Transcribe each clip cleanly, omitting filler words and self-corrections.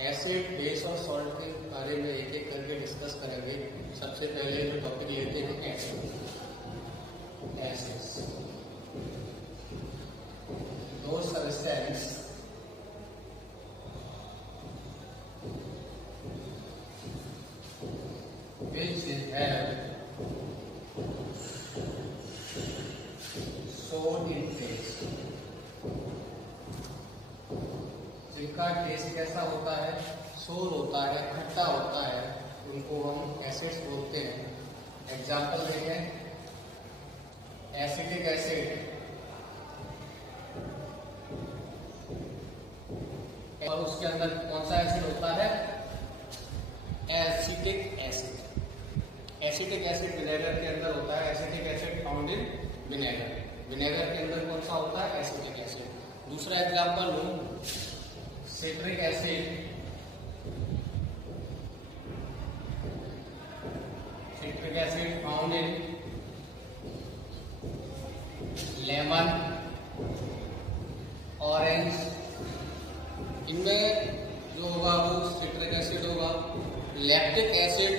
Acid, base और salt के बारे में एक एक करके डिस्कस करेंगे। सबसे पहले जो टॉपिक लेते हैं एसिड्स। दो substance which have sour in taste, जिनका टेस्ट कैसा होता है, सोर होता है, खट्टा होता है, उनको हम एसिड्स बोलते हैं। एग्जाम्पल देखें, एसिटिक एसिड और उसके अंदर कौन सा एसिड होता है, acetic acid. Acetic acid vinegar के अंदर होता है। Acetic acid found in vinegar. Vinegar के अंदर कौन सा होता है, एसिटिक एसिड। दूसरा एग्जाम्पल लूं, citric acid. Citric acid found in lemon, orange. इनमें जो होगा वो सिट्रिक एसिड होगा। Lactic acid,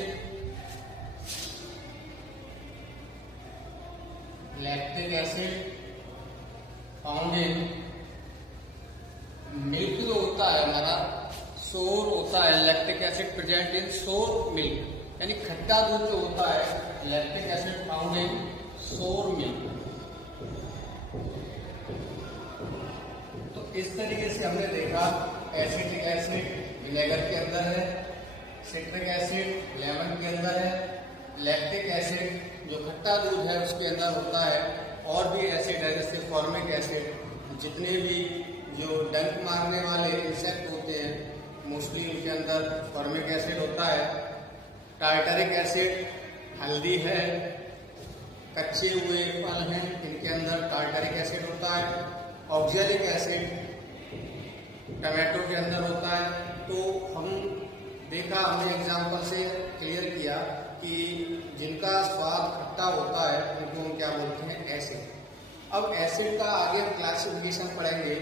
lactic acid found in milk. जो होता है हमारा सोर होता है, लैक्टिक एसिड प्रेजेंट इन सोर मिल्क, यानी खट्टा दूध जो होता है, लैक्टिक एसिड फाउंड इन सोर मिल्क। तो इस तरीके से हमने देखा, एसिटिक एसिड विनेगर के अंदर है, सिट्रिक एसिड लेमन के अंदर है, लैक्टिक एसिड जो खट्टा दूध है उसके अंदर होता है, और भी एसिड है जैसे फॉर्मिक एसिड। जितने भी जो डंक मारने वाले इंसेक्ट होते हैं मोस्टली उनके अंदर फॉर्मिक एसिड होता है। टार्टरिक एसिड हल्दी है, कच्चे हुए फल हैं, इनके अंदर टार्टरिक एसिड होता है। ऑक्जेलिक एसिड टमाटो के अंदर होता है। तो हम देखा, हमने एग्जाम्पल से क्लियर किया कि जिनका स्वाद खट्टा होता है उनको हम क्या बोलते हैं, एसिड। अब एसिड का आगे क्लासिफिकेशन पढ़ेंगे,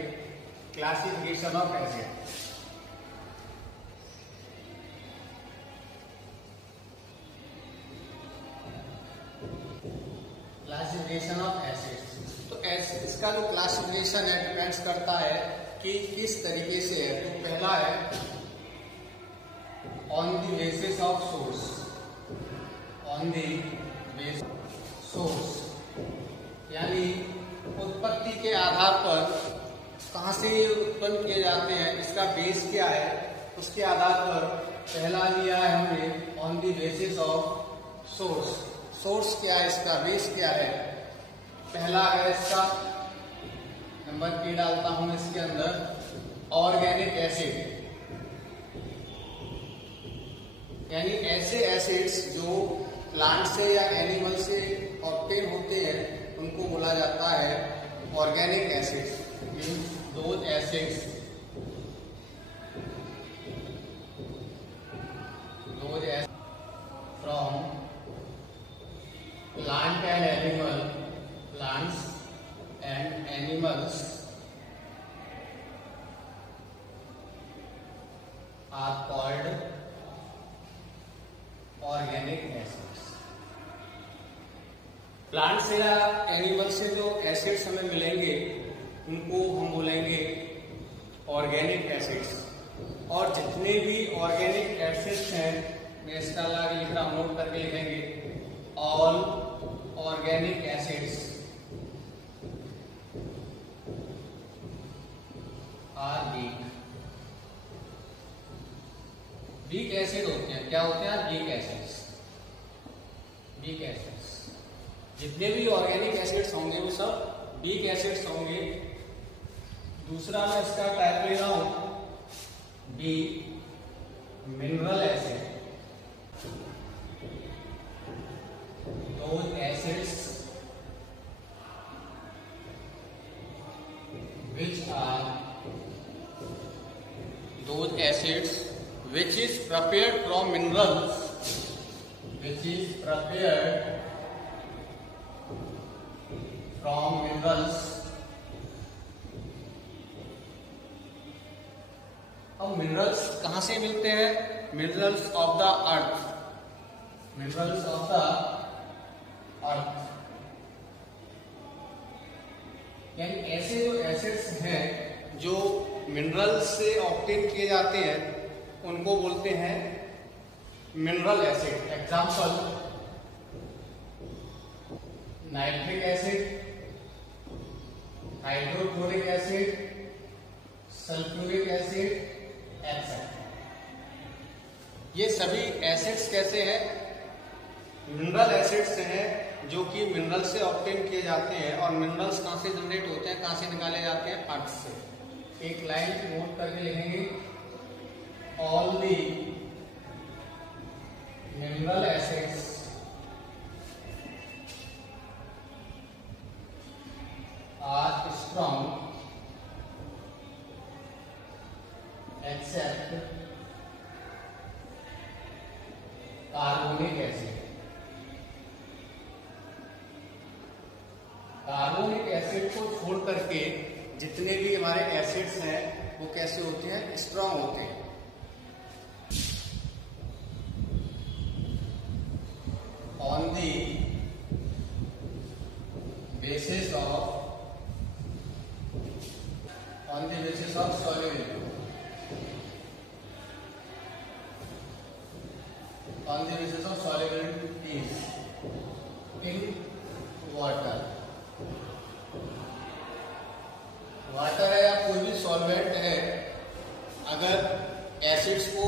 classification of acid. Classification of acid. तो इसका जो क्लासिफिकेशन है डिपेंड्स करता है कि किस तरीके से है। तो पहला है on the basis of source. On the basis source यानी उत्पत्ति के आधार पर कहां से उत्पन्न किए जाते हैं, इसका बेस क्या है, उसके आधार पर पहला लिया है हमने on the basis of source. Source क्या है, इसका बेस क्या है। पहला है इसका, नंबर P डालता हूं इसके अंदर, ऑर्गेनिक एसिड, यानी ऐसे एसिड्स जो प्लांट से या एनिमल से ऑब्टेन होते हैं उनको बोला जाता है organic acids. Those acids from plant and animal, plants and animals are called organic acids. Plant से या एनिमल से जो एसिड्स हमें मिलेंगे उनको हम बोलेंगे ऑर्गेनिक एसिड्स। और जितने भी ऑर्गेनिक एसिड्स हैं, मैं इसका आगे लिख रहा हूं, नोट करके लिखेंगे, all organic acids are weak. Weak acid होते हैं, क्या होते हैं, वीक एसिड्स। वीक एसिड्स, जितने भी ऑर्गेनिक एसिड्स होंगे वो सब वीक एसिड्स होंगे। दूसरा मैं इसका टाइप ले रहा हूं, B mineral acid. Those acids which are those acids which is prepared from minerals, which is prepared from minerals अब मिनरल्स कहां से मिलते हैं? Minerals of the earth, minerals of the earth, यानी ऐसे जो एसिड्स हैं जो मिनरल्स से ऑब्टेन किए जाते हैं उनको बोलते हैं mineral acid. Example nitric acid, hydrochloric acid, sulphuric acid, etcetera. ये सभी एसिड्स कैसे हैं? मिनरल एसिड्स हैं जो कि मिनरल से ऑब्टेन किए जाते हैं। और मिनरल्स कहां से जनरेट होते हैं, कहां से निकाले जाते हैं? अर्थ से। एक लाइन नोट करके लिखेंगे, all the mineral acids are strong except carbonic acid. Carbonic acid को छोड़ करके जितने भी हमारे एसिड्स हैं वो कैसे होते हैं? स्ट्रॉन्ग होते हैं। On the basis of solubility, on the basis of solubility in water। Water है या कोई भी सॉल्वेंट है, अगर एसिड्स को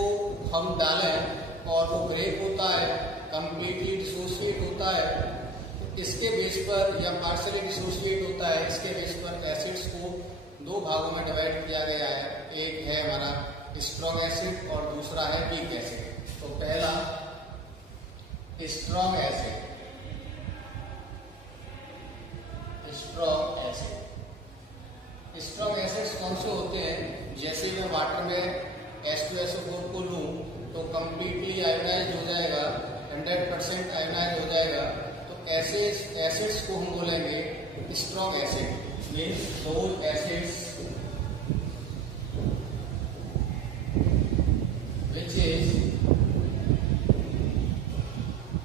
हम डालें और वो ब्रेक होता है, कंप्लीटली डिसोसिएट होता है, तो इसके बेस पर या पार्शियली डिसोसिएट होता है, इसके बेस पर एसिड्स को दो भागों में डिवाइड किया गया है। एक है हमारा स्ट्रॉन्ग एसिड और दूसरा है वीक एसिड। तो पहला strong acid, strong acid. Strong acids कौन से होते हैं? जैसे मैं वाटर में H2SO4 को लूं तो कंप्लीटली आयोनाइज हो जाएगा, 100% आयोनाइज हो जाएगा। तो ऐसे एसिड्स को हम बोलेंगे strong acid. Means those acids which is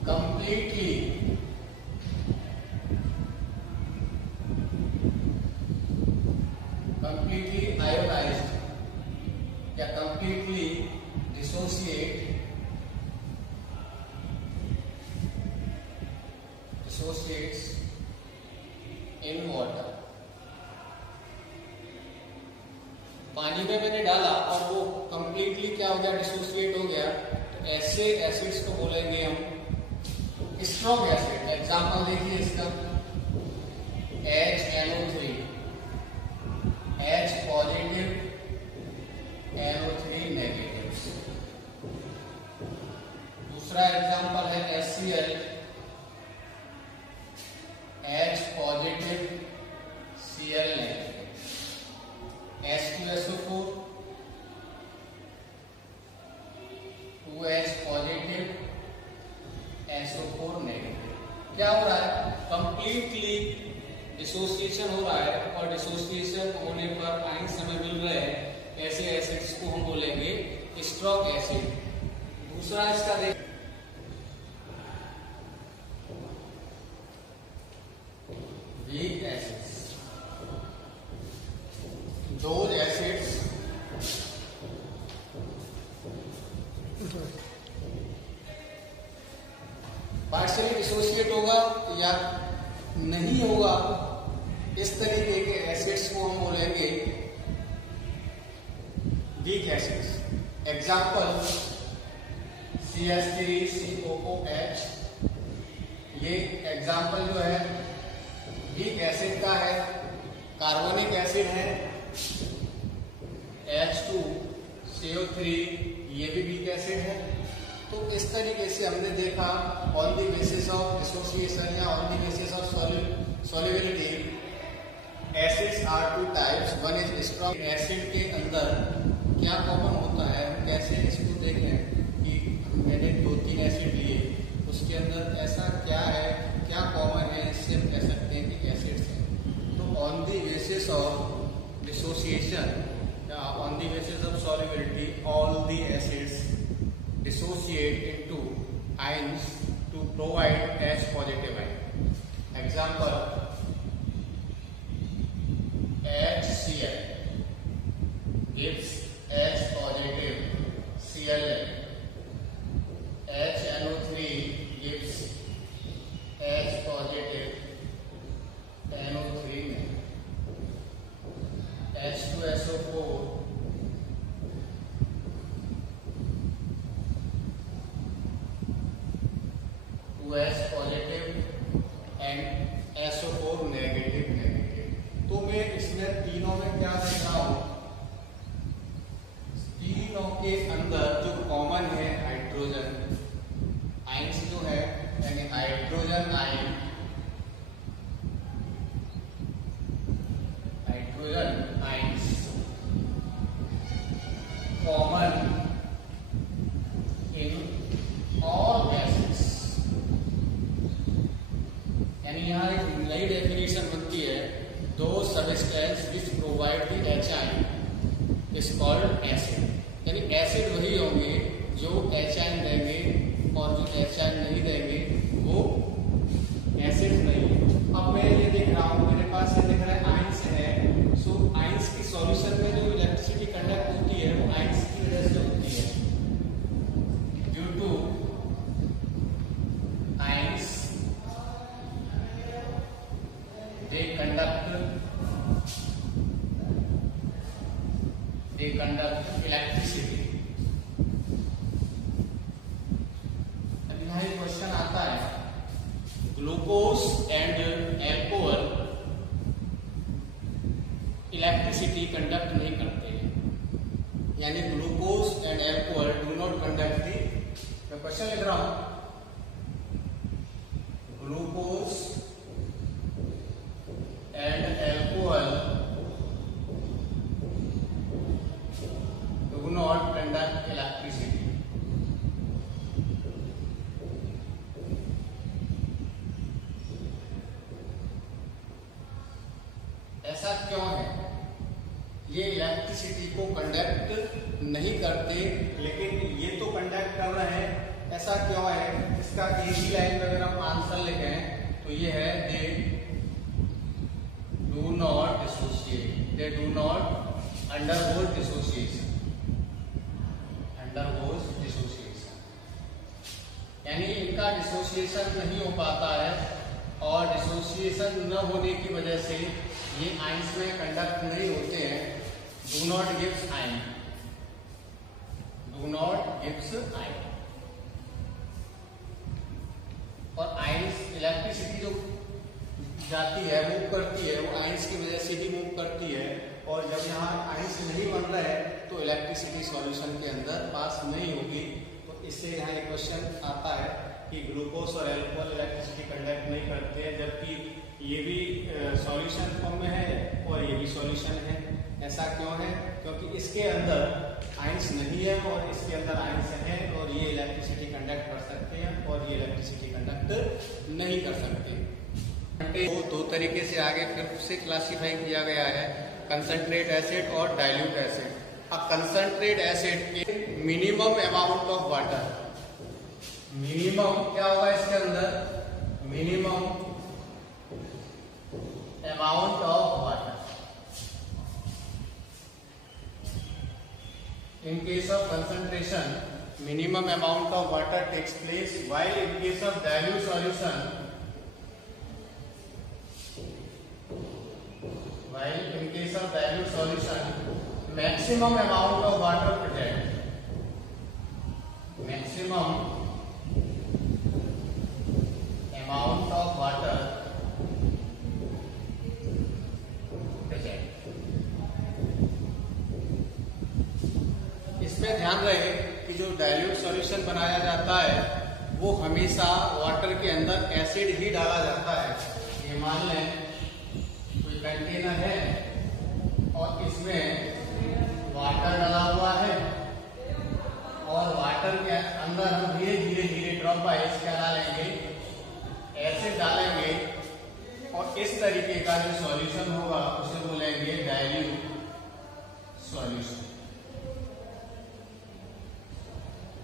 completely ionized या completely dissociates in water। पानी में मैंने डाला और वो कंप्लीटली क्या हो गया? डिसोसिएट हो गया। तो ऐसे एसिड्स को बोलेंगे हम स्ट्रॉन्ग एसिड। एग्जांपल देखिए इसका, HNO3, H positive, NO3 negative. दूसरा एग्जांपल है HCl, H positive, Cl negative. H2SO4, 2H positive, SO4 negative. क्या हो रहा है? कंप्लीटली डिसोसिएशन हो रहा है और डिसोसिएशन होने पर आयंस हमें मिल रहे हैं। ऐसे एसिड्स को हम बोलेंगे स्ट्रॉन्ग एसिड। दूसरा इसका देख, weak acids. Those acids partially dissociate होगा या नहीं होगा, इस तरीके के एसिड्स को हम बोलेंगे वीक एसिड्स। एग्जांपल CH3COOH, ये एग्जांपल जो है वीक एसिड का है। कार्बोनिक एसिड है H2CO3, ये भी वीक एसिड है। तो इस तरीके से हमने देखा on the basis of dissociation या on the basis of solubility acids are two types. One is strong. Acid के अंदर क्या कॉमन होता है, हम कैसे इसको देखें कि मैंने 2-3 एसिड लिए, उसके अंदर ऐसा क्या है, क्या कॉमन है, इससे हम कह सकते हैं कि एसिड्स हैं। तो on the basis of dissociation या on the basis of solubility dissociate into ions to provide H positive ion. Example, HCl gives H positive Cl. HNO3 gives H positive NO3 में. H2SO4 2H positive and SO4 negative. तो मैं इसमें तीनों में क्या देख रहा हूं, तीनों के अंदर जो कॉमन है हाइड्रोजन आयंस जो है, यानी hydrogen ion, hydrogen ions common in all acids. यानी यहाँ एक नई डेफिनेशन बनती है, दो substance which provide the H ion is called acid. यानी एसिड वही होंगे जो एच आयन देंगे, और जो एच आयन नहीं देंगे वो एसिड नहीं है. अब मैं ये देख रहा हूँ, मेरे पास ये दिख रहा है आयंस है. सो आयंस की सॉल्यूशन में जो इलेक्ट्रिसिटी कंडक्ट होती है वो आयंस की वजह से होती है. Due to ions they conduct electricity. अब यहाँ एक क्वेश्चन आता है, glucose and alcohol electricity conduct नहीं करते हैं. यानी glucose and alcohol do not conduct the. मैं क्वेश्चन लिख रहा हूं, glucose and alcohol do not conduct electricity. ऐसा क्यों है? ये इलेक्ट्रिसिटी को कंडक्ट नहीं करते, लेकिन ये तो कंडक्ट कर रहे हैं. ऐसा क्यों है? इसका एक ही लाइन में अगर हम आंसर लिखें तो ये है, दे do not dissociate. They do not undergo dissociation. Undergoes dissociation. यानी इनका डिसोसिएशन नहीं हो पाता है, और डिसोसिएशन न होने की वजह से ये आयंस में कंडक्ट नहीं होते हैं. Do not gives ion. Do not gives ion. और आयंस इलेक्ट्रिसिटी जो जाती है, मूव करती है, वो आयंस की वजह से ही मूव करती है. और जब यहाँ आयंस नहीं बन रहा है तो इलेक्ट्रिसिटी सॉल्यूशन के अंदर पास नहीं होगी. तो इससे यहाँ एक क्वेश्चन आता है कि ग्लूकोज और एल्कोहल इलेक्ट्रिसिटी कंडक्ट नहीं करते हैं, जबकि ये भी सॉल्यूशन फॉर्म में है और ये भी सॉल्यूशन है. ऐसा क्यों है? क्योंकि इसके अंदर आयंस नहीं है और इसके अंदर आयंस है, और ये इलेक्ट्रिसिटी कंडक्ट कर सकते हैं और ये इलेक्ट्रिसिटी कंडक्ट नहीं कर सकते. दो तरीके से आगे फिर से क्लासिफाई किया गया है, कंसंट्रेट एसिड और डाइल्यूट एसिड. अब कंसंट्रेट एसिड के minimum amount of water, minimum क्या होगा इसके अंदर, minimum amount of water. In case of concentration minimum amount of water takes place, while in case of dilute solution, maximum amount of water present, maximum amount of water present. इसमें ध्यान रहे कि जो dilute solution बनाया जाता है वो हमेशा वाटर के अंदर एसिड ही डाला जाता है. ये मान लें कोई कंटेनर है और इसमें वाटर डाला हुआ है, और वाटर के अंदर हम धीरे धीरे धीरे ड्रॉप बाय क्या डालेंगे, एसिड डालेंगे, और इस तरीके का जो सॉल्यूशन होगा उसे बोलेंगे डाइल्यूट सॉल्यूशन.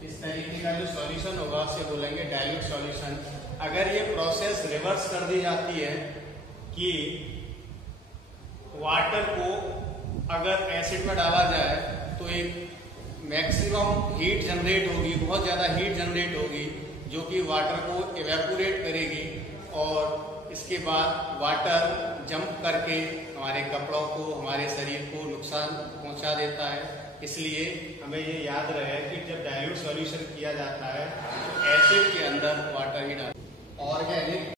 इस तरीके का जो सॉल्यूशन होगा उसे बोलेंगे डाइल्यूट सॉल्यूशन। अगर ये प्रोसेस रिवर्स कर दी जाती है कि वाटर को अगर एसिड में डाला जाए तो एक मैक्सिमम हीट जनरेट होगी, बहुत ज्यादा हीट जनरेट होगी जो कि वाटर को इवेपोरेट करेगी और इसके बाद वाटर जंप करके हमारे कपड़ों को, हमारे शरीर को नुकसान पहुंचा देता है। इसलिए हमें ये याद रहे कि जब डाइल्यूट सॉल्यूशन किया जाता है एसिड के अंदर वाटर ही डाल। ऑर्गेनिक